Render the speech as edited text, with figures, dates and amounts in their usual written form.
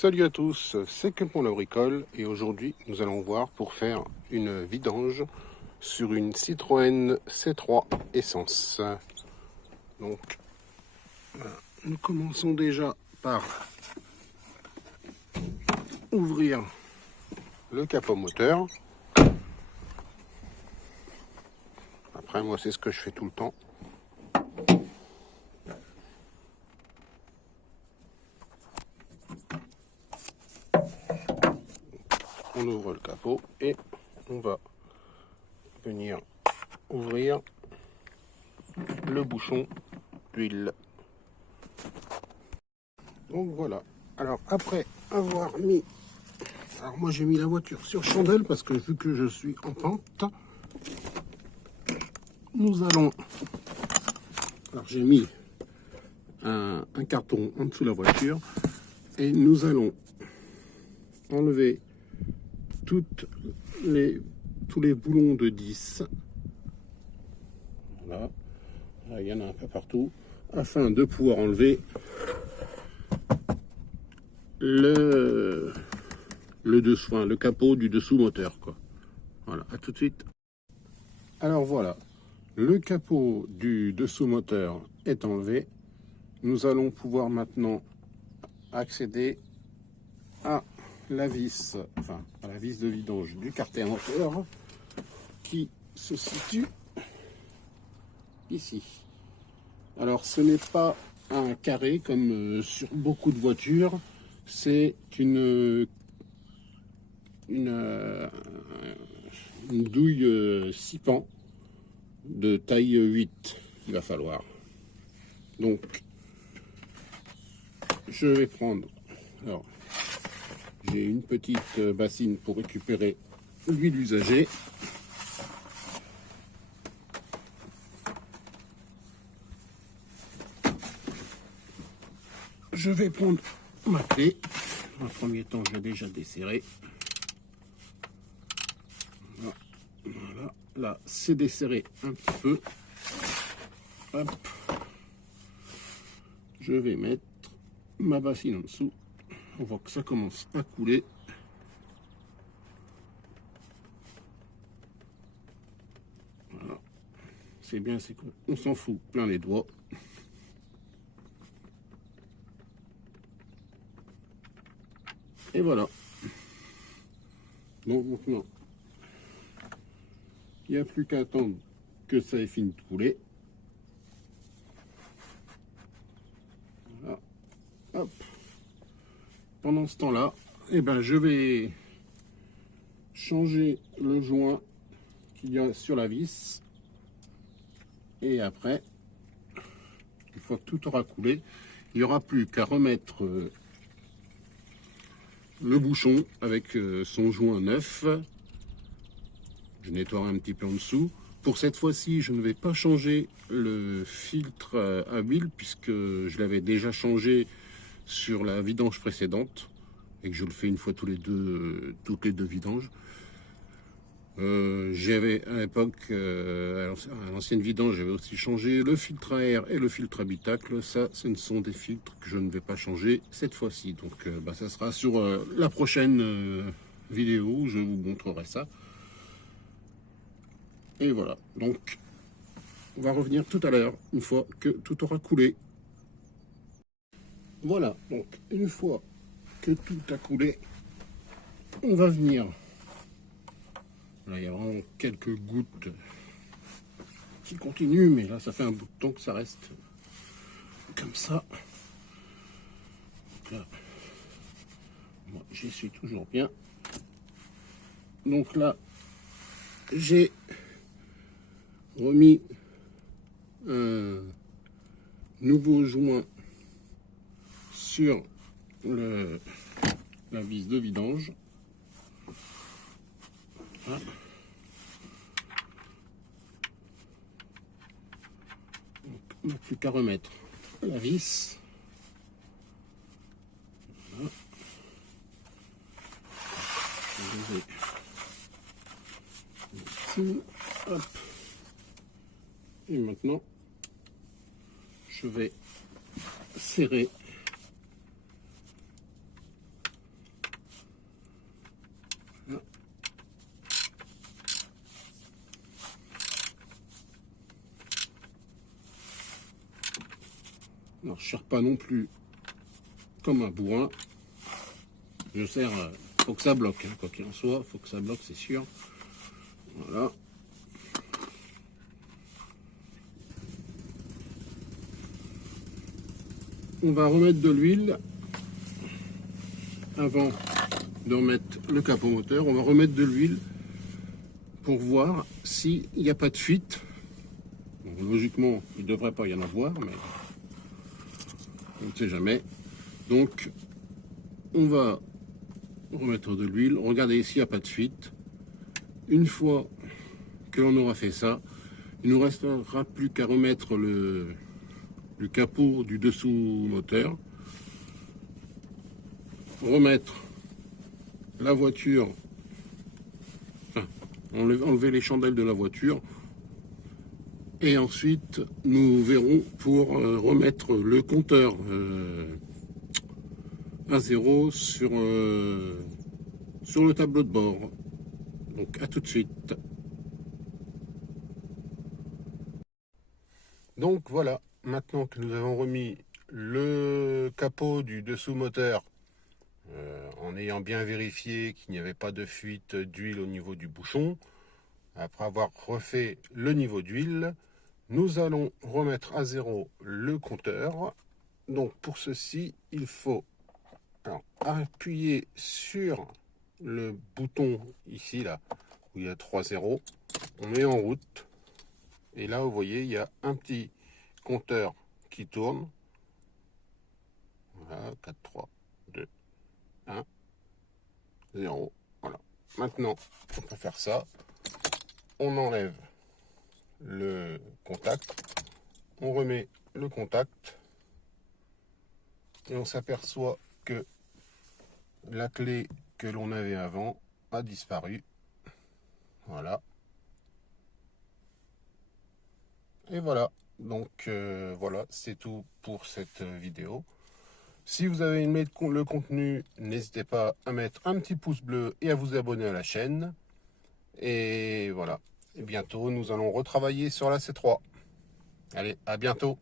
Salut à tous, c'est Capon la bricole et aujourd'hui nous allons voir pour faire une vidange sur une Citroën C3 Essence. Donc voilà, nous commençons déjà par ouvrir le capot moteur. Après moi c'est ce que je fais tout le temps. On ouvre le capot et on va venir ouvrir le bouchon d'huile. Donc voilà. Alors après avoir mis... Alors moi j'ai mis la voiture sur chandelle parce que vu que je suis en pente, nous allons... Alors j'ai mis un carton en dessous de la voiture et nous allons enlever tous les boulons de 10. Voilà. Là, il y en a un peu partout afin de pouvoir enlever le dessous, le capot du dessous moteur, quoi. Voilà, à tout de suite. Alors voilà, le capot du dessous moteur est enlevé. Nous allons pouvoir maintenant accéder à la vis, enfin à la vis de vidange du carter moteur qui se situe ici. Alors ce n'est pas un carré comme sur beaucoup de voitures, c'est une douille 6 pans de taille 8 il va falloir. Donc je vais prendre, alors j'ai une petite bassine pour récupérer l'huile usagée. Je vais prendre ma clé. En premier temps, je l'ai déjà desserré. Voilà. Là, c'est desserré un petit peu. Hop. Je vais mettre ma bassine en dessous. On voit que ça commence à couler. Voilà. C'est bien, c'est qu'on s'en fout plein les doigts. Et voilà. Donc maintenant, il n'y a plus qu'à attendre que ça ait fini de couler. Voilà. Hop. Pendant ce temps-là, eh ben, je vais changer le joint qu'il y a sur la vis. Et après, une fois que tout aura coulé, il n'y aura plus qu'à remettre le bouchon avec son joint neuf. Je nettoierai un petit peu en dessous. Pour cette fois-ci, je ne vais pas changer le filtre à huile puisque je l'avais déjà changé sur la vidange précédente et que je le fais une fois toutes les deux vidanges. J'avais à l'époque, à l'ancienne vidange, j'avais aussi changé le filtre à air et le filtre habitacle. Ça, ce ne sont des filtres que je ne vais pas changer cette fois-ci. Donc, ça sera sur la prochaine vidéo où je vous montrerai ça. Et voilà. Donc, on va revenir tout à l'heure, une fois que tout aura coulé. Voilà. Donc, une fois que tout a coulé, on va venir. Là, il y a vraiment quelques gouttes qui continuent, mais là, ça fait un bout de temps que ça reste comme ça. Donc là, moi, j'y suis toujours bien. Donc là, j'ai remis un nouveau joint sur la vis de vidange. Voilà. On n'a plus qu'à remettre la vis. Voilà. Ici. Hop. Et maintenant, je vais serrer Alors, je ne serre pas non plus comme un bourrin. Je serre, faut que ça bloque, hein, quoi qu'il en soit, faut que ça bloque, c'est sûr. Voilà. On va remettre de l'huile avant de remettre le capot moteur. On va remettre de l'huile pour voir s'il n'y a pas de fuite. Bon, logiquement, il ne devrait pas y en avoir, mais on ne sait jamais. Donc, on va remettre de l'huile, regarder s'il n'y a pas de fuite. Une fois que l'on aura fait ça, il ne nous restera plus qu'à remettre le capot du dessous moteur, remettre la voiture, enfin, enlever les chandelles de la voiture, et ensuite nous verrons pour remettre le compteur à zéro sur le tableau de bord. Donc à tout de suite. Donc voilà, maintenant que nous avons remis le capot du dessous moteur, en ayant bien vérifié qu'il n'y avait pas de fuite d'huile au niveau du bouchon, après avoir refait le niveau d'huile, nous allons remettre à zéro le compteur. Donc pour ceci, il faut appuyer sur le bouton ici, là, où il y a 3 zéros. On met en route. Et là, vous voyez, il y a un petit compteur qui tourne. Voilà, 4, 3, 2, 1, 0. Voilà. Maintenant, on peut faire ça. On enlève le contact. On remet le contact. Et on s'aperçoit que la clé que l'on avait avant a disparu. Voilà. Et voilà. Donc voilà, c'est tout pour cette vidéo. Si vous avez aimé le contenu, n'hésitez pas à mettre un petit pouce bleu et à vous abonner à la chaîne. Et voilà. Et bientôt, nous allons retravailler sur la C3. Allez, à bientôt.